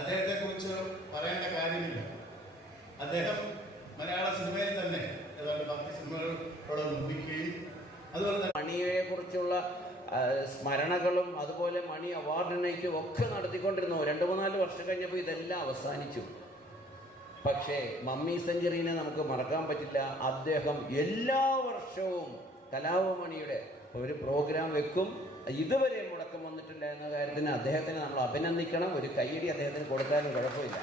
അദ്ദേഹത്തെക്കുറിച്ച് പറയേണ്ട കാര്യമില്ല. അദ്ദേഹം മലയാള സിനിമയിൽ തന്നെ ഏതാണ്ട് 10 സിനിമകളോട് നിർമ്മിക്കുകയും അതുപോലെ തന്നെ മണിയെ കുറിച്ചുള്ള സ്മരണകളും അതുപോലെ മണി അവാർഡ് നൈറ്റും ഒക്കെ നടത്തിക്കൊണ്ടിരുന്നു. 2-3-4 വർഷം കഴിഞ്ഞപ്പോൾ ഇതെല്ലാം അവസാനിച്ചു. പക്ഷേ മമ്മി സെഞ്ചുറിനെ നമുക്ക് മറക്കാൻ പറ്റില്ല. അദ്ദേഹം എല്ലാ വർഷവും കലാഭവമണിയുടെ ഒരു പ്രോഗ്രാം വെക്കും. ഇതുവരെ മുടക്കം വന്നിട്ടില്ല എന്ന കാര്യത്തിന് അദ്ദേഹത്തിന് നമ്മൾ അഭിനന്ദിക്കണം. ഒരു കയ്യടി അദ്ദേഹത്തിന് കൊടുത്താലും കുഴപ്പമില്ല.